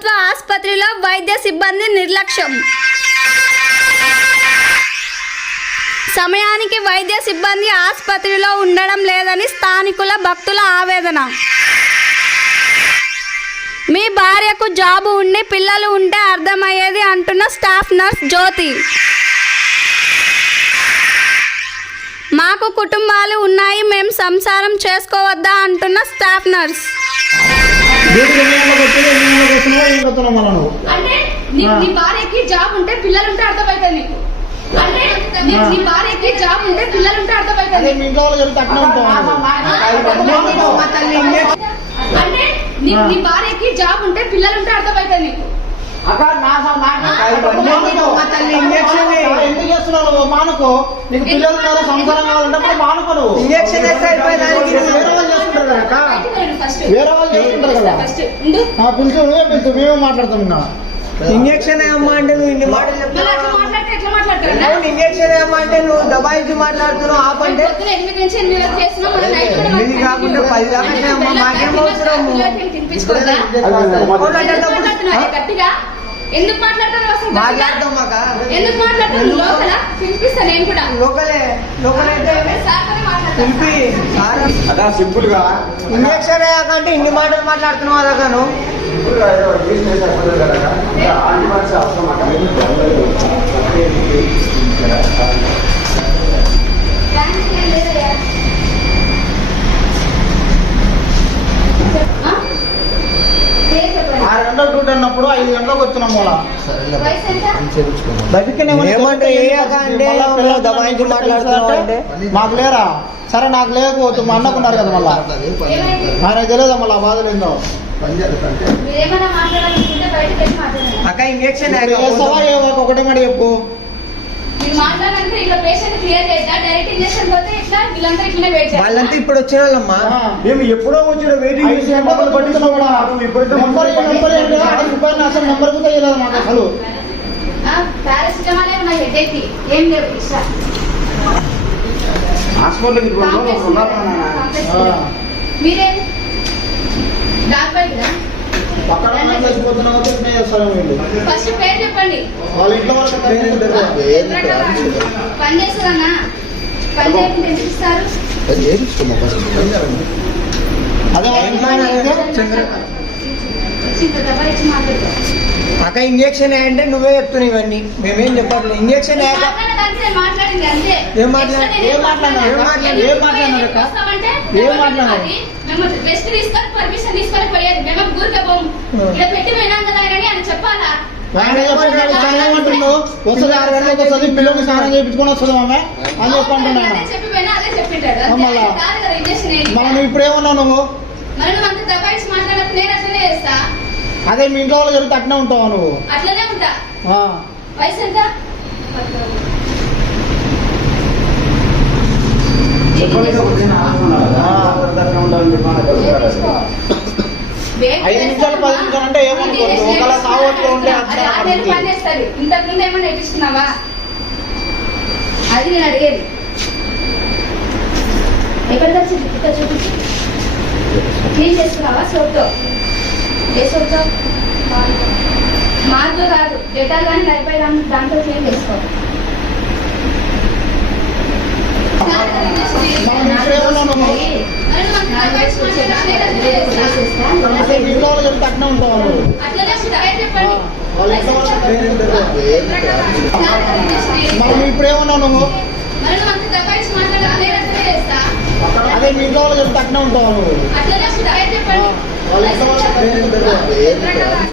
ప్రభుత్వ ఆసుపత్రిలో వైద్య సిబ్బంది నిర్లక్ష్యం. సమయానికి వైద్య సిబ్బంది ఆసుపత్రిలో ఉండడం లేదని స్థానికుల భక్తుల ఆవేదన. మీ భార్యకు జాబు ఉండి పిల్లలు ఉంటే అర్థమయ్యేది అంటున్న స్టాఫ్ నర్స్ జ్యోతి. మాకు కుటుంబాలు ఉన్నాయి, మేము సంసారం చేసుకోవద్దా అంటున్న స్టాఫ్ నర్స్. అంటే నీ భార్యకి జాబ్ ఉంటే పిల్లలు ఉంటే అర్థమవుతుంది నీకు. అంటే నీ భార్యకి జాబ్ ఉంటే పిల్లలు ఉంటే అర్థమవుతుంది. అంటే నీ భార్యకి జాబ్ ఉంటే పిల్లలు ఉంటే అర్థమవుతుంది నీకు. ఎందుకు చేస్తున్నావు? మానుకో. నీకు పిల్లలు కదా, సంసారం కావాలంటే మానుకో. నువ్వు ఇంజక్షన్ వేరే వాళ్ళు చేసుకుంటారు కదా. పిలుచు, నువ్వే పిలుచు, మేమే మాట్లాడుతున్నా. ఇంజక్షన్ అమ్మా అంటే నువ్వు ఇన్ని మాటలు చెప్తున్నావు. ఇంజక్షన్ అమ్మా అంటే నువ్వు దబాయించి మాట్లాడుతున్నావు. ఆపంటే 8 కాకుండా 10 దాకా అమ్మా. మాకేం అవసరం? ఎందుకు మాట్లాడతాను? మాట్లాడతాం మాక ఎందుకు మాట్లాడతాను? పిలిపిస్తా నేను కూడా. లోకలే అయితే పిలిపి అదా సింపుల్ గా ఇంజక్షన్ అయ్యాకంటే ఇన్ని మాటలు మాట్లాడుతున్నావు. అదగాను డ్యూటీ అన్నప్పుడు 5 గంటలకు వచ్చినాం. దబాయించి మాట్లాడుతున్నావు అంటే మాకు లేరా? సరే నాకు లేకపోతే మా అన్నకున్నారు కదా. మళ్ళా ఆయన తెలియదా మళ్ళీ ఆ బాధలు ఏందో. అక్క ఇంజక్షన్ ఒకటే మాట చెప్పు. వాళ్ళంతా ఇప్పుడు వచ్చిన వాళ్ళమ్మా. మేము ఎప్పుడో వచ్చిన వెయిటింగ్ అసలు నెంబర్ కూడా తెలియదు మాకు అసలు. హాస్పిటల్కి ఫస్ట్ పేరు చెప్పండి. వాళ్ళ ఇంట్లో పని చేస్తారన్నా? పని చేయకుండా ఎందుకు ఇస్తారు? అక్క ఇంజక్షన్ అంటే నువ్వే చెప్తున్నావు ఇవన్నీ, మేమేం చెప్పట్లేదు. ఇంజక్షన్ మాట్లాడింది అంతే. ఏం మాట్లాడినారు? రెస్ట్ తీసుకొని పర్మిషన్ తీసుకొని పోయేది. మేము ఊరికే పోము. ఇక్కడ పెట్టి పోయినాం కదా అని చెప్పాలా? వస్తుంది 6 గంటలకు వస్తుంది. పిల్లల్ని స్నానం చేయించుకొని వస్తుంది ఆమె అని చెప్పంటున్నా. చెప్పిపోయినా అదే చెప్పింటాడు. మనం నువ్వు ఇప్పుడు ఏమన్నావు? నువ్వు మనం అంత దబాయించి మాట్లాడినప్పుడు నేను అట్లనే చేస్తా. అదే మీ ఇంట్లో వాళ్ళు జరిగితే అట్నే ఉంటావా నువ్వు? అట్లనే ఉంటా. వయసు ఎంత? 5 నిమిషాలు 10 నిమిషాలు అంటే ఏమనుకోవచ్చు. ఒకలా సావట్లో ఉంటే ఇంతకు ముందు ఏమన్నా నేర్పిస్తున్నావా? అది నేను అడిగేది. ఎక్కడ చూపించి క్లీన్ చేసుకున్నావా సోప్తో? ఏ సోప్తో? మార్తో కాదు, డెటాల్ కానీ నడిపోయి దాంట్లో క్లీన్ చేసుకో. మనం ఇప్పుడు ఏమన్నావు? నువ్వు అదే మీ ఇంట్లో వాళ్ళు చెప్తే అట్నే ఉంటావు నువ్వు.